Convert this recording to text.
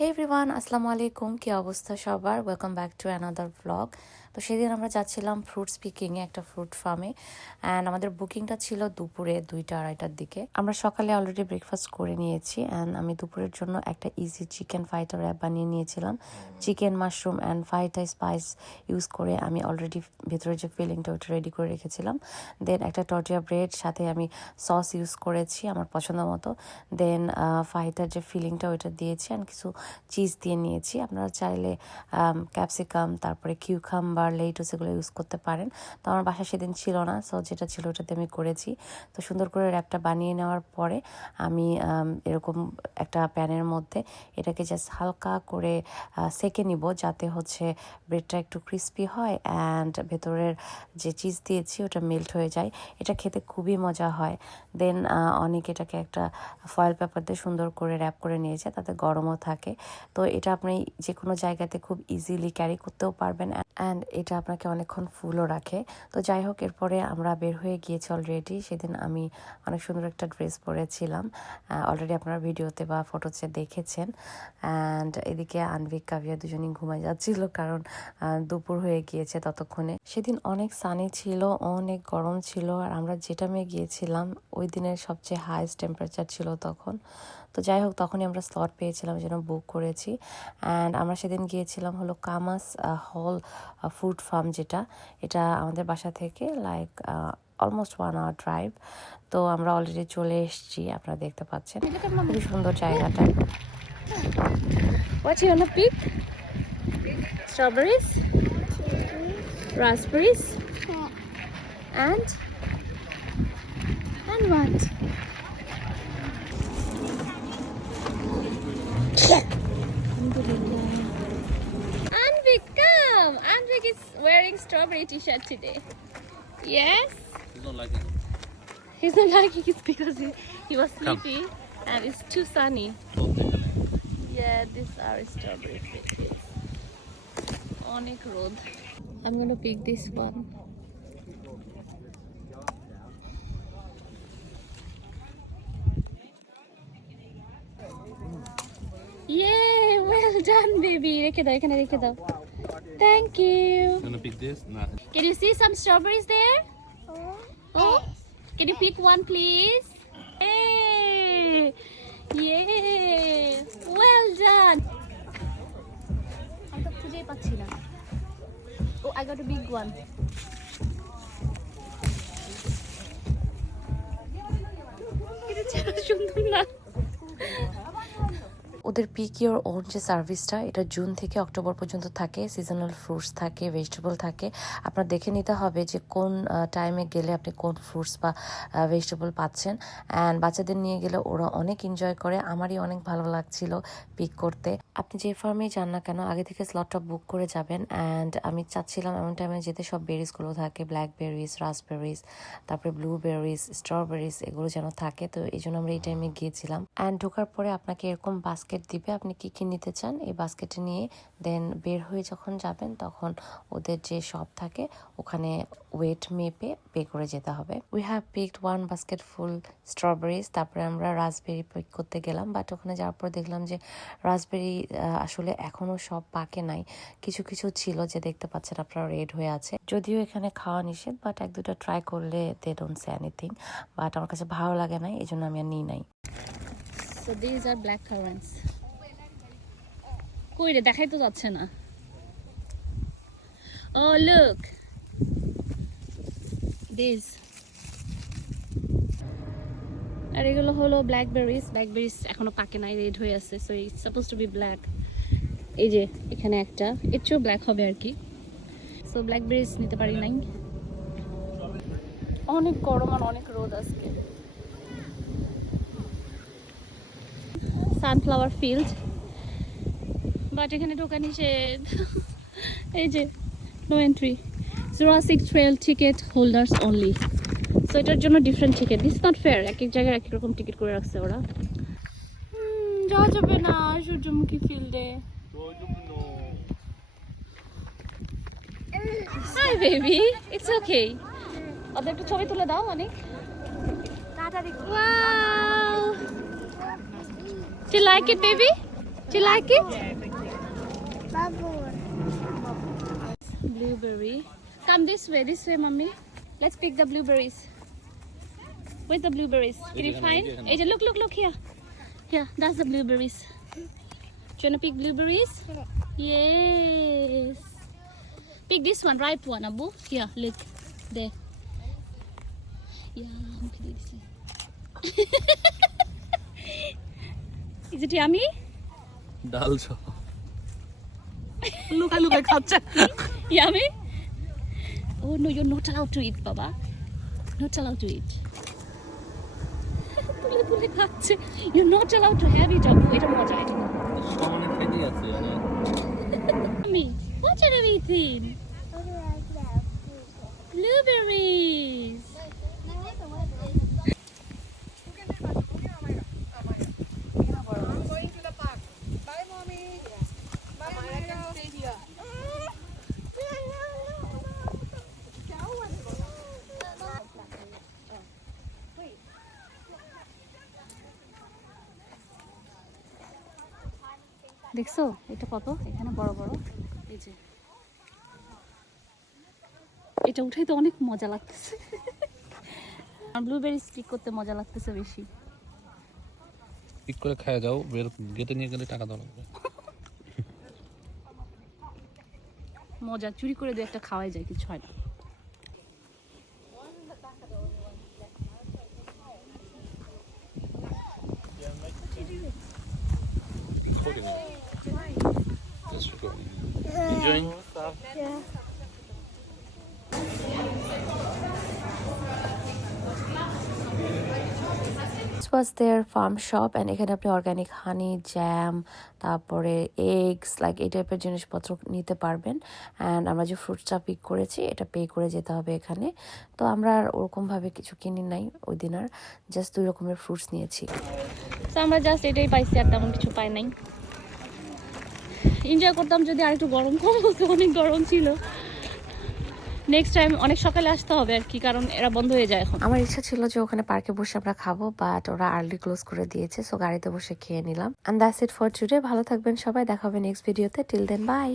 হে everyone, আসসালামু আলাইকুম। কি অবস্থা সবার? Welcome back to another blog. তো সেদিন আমরা যাচ্ছিলাম ফ্রুটস পিকিংয়ে, একটা ফ্রুট ফার্মে। অ্যান্ড আমাদের বুকিংটা ছিল দুপুরে 2টা-2:30টার দিকে। আমরা সকালে অলরেডি ব্রেকফাস্ট করে নিয়েছি। অ্যান্ড আমি দুপুরের জন্য একটা ইজি চিকেন ফাইটা র্যাপ বানিয়ে নিয়েছিলাম। Chicken, mushroom and fajita spice use করে আমি অলরেডি ভেতরে যে ফিলিংটা ওটা রেডি করে রেখেছিলাম। দেন একটা টর্টিয়া ব্রেড, সাথে আমি সস ইউজ করেছি আমার পছন্দ মতো। দেন ফাইটার যে ফিলিংটা ওইটা দিয়েছি অ্যান্ড কিছু চিজ দিয়ে নিয়েছি। আপনারা চাইলে ক্যাপসিকাম, তারপরে কিউকাম্বার, লেটুস এগুলো ইউজ করতে পারেন। তো আমার বাসা সেদিন ছিল না, সো যেটা ছিল ওটাতে আমি করেছি। তো সুন্দর করে র্যাপটা বানিয়ে নেওয়ার পরে আমি এরকম একটা প্যানের মধ্যে এটাকে জাস্ট হালকা করে সেঁকে নিব, যাতে হচ্ছে ব্রেডটা একটু ক্রিস্পি হয় অ্যান্ড ভেতরের যে চিজ দিয়েছি ওটা মেল্ট হয়ে যায়। এটা খেতে খুবই মজা হয়। দেন অনেক এটাকে একটা ফয়েল পেপার দিয়ে সুন্দর করে র্যাপ করে নিয়েছে, তাতে গরমও থাকে। তো এটা আপনি যে কোনো জায়গাতে খুব ইজিলি ক্যারি করতেও পারবেন অ্যান্ড এটা আপনাকে অনেকক্ষণ ফুলও রাখে। তো যাই হোক, এরপরে আমরা বের হয়ে গিয়েছি অলরেডি। সেদিন আমি অনেক সুন্দর একটা ড্রেস পরেছিলাম, অলরেডি আপনারা ভিডিওতে বা ফটোতে দেখেছেন। অ্যান্ড এদিকে আনভিক, কাভিয়া দুজনেই ঘুমায় যাচ্ছিল, কারণ দুপুর হয়ে গিয়েছে ততক্ষণে। সেদিন অনেক সানি ছিল, অনেক গরম ছিল, আর আমরা যেটা মেয়ে গিয়েছিলাম ওই দিনের সবচেয়ে হাইস্ট টেম্পারেচার ছিল তখন। তো যাই হোক, তখনই আমরা স্লট পেয়েছিলাম, যেন বুক করেছি। অ্যান্ড আমরা সেদিন গিয়েছিলাম হলো কামাস হল ফ্রুট ফার্ম, যেটা এটা আমাদের বাসা থেকে লাইক অলমোস্ট 1 hour ড্রাইভ। তো আমরা অলরেডি চলে এসেছি, আপনারা দেখতে পাচ্ছেন খুবই সুন্দর জায়গাটা। What you wanna pick? Strawberries? Raspberries? And what? Anvik, come! Anvik is wearing strawberry t-shirt today. Yes? He's not liking it. He's not liking it because he was sleepy and it's too sunny. Yeah, these are strawberry fishes. Onik road. I'm gonna pick this one. Yay! Well done, baby. রেখে দাও, এখানে রেখে দাও. Thank you. Gonna pick this? Nah. Can you see some strawberries there? Oh, can you pick one, please? Hey! Yay! Well done. আমি তো খুঁজেই পাচ্ছি না. Oh, I got a big one. এটা ছাড়া সুন্দর না. ওদের পিক ইওর ওন যে সার্ভিসটা, এটা জুন থেকে অক্টোবর পর্যন্ত থাকে। সিজনাল ফ্রুটস থাকে, ভেজিটেবল থাকে। আপনার দেখে নিতে হবে যে কোন টাইমে গেলে আপনি কোন ফ্রুটস বা ভেজিটেবল পাচ্ছেন। অ্যান্ড বাচ্চাদের নিয়ে গেলে ওরা অনেক এনজয় করে। আমারই অনেক ভালো লাগছিল পিক করতে। আপনি যে ফার্মেই যান না কেন, আগে থেকে স্লটটা বুক করে যাবেন। অ্যান্ড আমি চাচ্ছিলাম এমন টাইমে যেতে সব বেরিজগুলো থাকে, ব্ল্যাকবেরিজ, রাসবেরিজ, তারপরে ব্লুবেরিজ, স্ট্রবেরিজ, এগুলো যেন থাকে। তো এই জন্য আমরা এই টাইমে গিয়েছিলাম। অ্যান্ড ঢোকার পরে আপনাকে এরকম বাস্কেট দিবে, আপনি কি কি নিতে চান এই বাস্কেটে নিয়ে দেন বের হয়ে যখন যাবেন তখন ওদের যে শপ থাকে ওখানে ওয়েট মেপে পে করে যেতে হবে। We have picked 1 basket full strawberries. তারপরে আমরা রাসবেরি পিক করতে গেলাম, বাট ওখানে যাওয়ার পর দেখলাম যে রাসবেরি আসলে এখনো সব পাকে নাই। কিছু কিছু ছিল যে দেখতে পাচ্ছেন আপনারা রেড হয়ে আছে। যদিও এখানে খাওয়া নিষেধ, বাট 1-2টা ট্রাই করলে they don't say anything. But আমার কাছে ভালো লাগে নাই, এই জন্য আমি আর নিই নাই। So these are black currants. কই রে, দেখাই তো যাচ্ছে না. Oh look. These. আর এগুলো হলো ব্ল্যাকবেরিজ। ব্ল্যাকবেরিজ এখনো পাকে নাই, রেড হয়ে আছে, so it's suppose to be black. এই যে এখানে একটা, এর চেয়েও ব্ল্যাক হবে আর কি। সো ব্ল্যাকবেরিজ নিতে পারি নাই। অনেক গরম আর অনেক রোদ আজকে। সানফ্লাওয়ার ফিল্ড, বাট এখানে ঢোকা নিষেধ। এই যে no entry, Jurassic trail ticket holders only. So এটার জন্য different ticket, this not fair. এক এক জায়গায় এক এক রকম টিকিট করে রাখছে ওরা। যাওয়া যাবে না সূর্যমুখী ফিল্ডে। Hi baby, it's okay. ওদের একটু ছবি তুলে দাও অনেক। Wow! Do you like it, baby? Do you like it? Blueberry. Come this way, mommy. Let's pick the blueberries. Where's the blueberries? Can you find? Hey, look here. Here, that's the blueberries. Do you wanna pick blueberries? Yes. Pick this one, ripe one, Abu. Here, look. There. Yeah, look at this. Is it yummy? ডাল সহ লুকাই খাচ্ছে yummy? Oh no, you're not allowed to eat, Baba. Not allowed to eat. তুলে খাচ্ছে. You're not allowed to have it, Abu. এটা মজা এটা. সমানে খাইতেই আছে মানে Yummy. What are you eating? Blueberries. দেখছো এটা কত এখানে বড় বড় এই যে এটা উঠাই তো অনেক মজা লাগতেছে আর ব্লুবেরি স্টিক করতে মজা লাগতেছে বেশি পিক করে খায় যাও বের গেটে নিয়ে গেলে টাকা দাও লাগবে মজা চুরি করে দু একটা খাওয়াই যায় কিছু হয় না Enjoying? This was their farm shop and এখানে আপনি অর্গানিক হানি জ্যাম তারপরে এগস লাইক এই টাইপের জিনিসপত্র নিতে পারবেন অ্যান্ড আমরা যে ফ্রুটসটা পিক করেছি এটা পে করে যেতে হবে এখানে তো আমরা আর ওরকমভাবে কিছু কিনি নাই ওই দিন আর জাস্ট 2 রকমের ফ্রুটস নিয়েছি তো আমরা জাস্ট এটাই পাইছি আর তেমন কিছু পাই নাই এনজয় করতাম যদি আর একটু গরম কম হতো অনেক গরম ছিল নেক্সট টাইম অনেক সকালে আসতে হবে আর কি কারণ এরা বন্ধ হয়ে যায় এখন আমার ইচ্ছা ছিল যে ওখানে পার্কে বসে আমরা খাবো বাট ওরা আর্লি ক্লোজ করে দিয়েছে সো গাড়িতে বসে খেয়ে নিলাম and that's it for today ভালো থাকবেন সবাই দেখা হবে নেক্সট ভিডিওতে টিল দেন বাই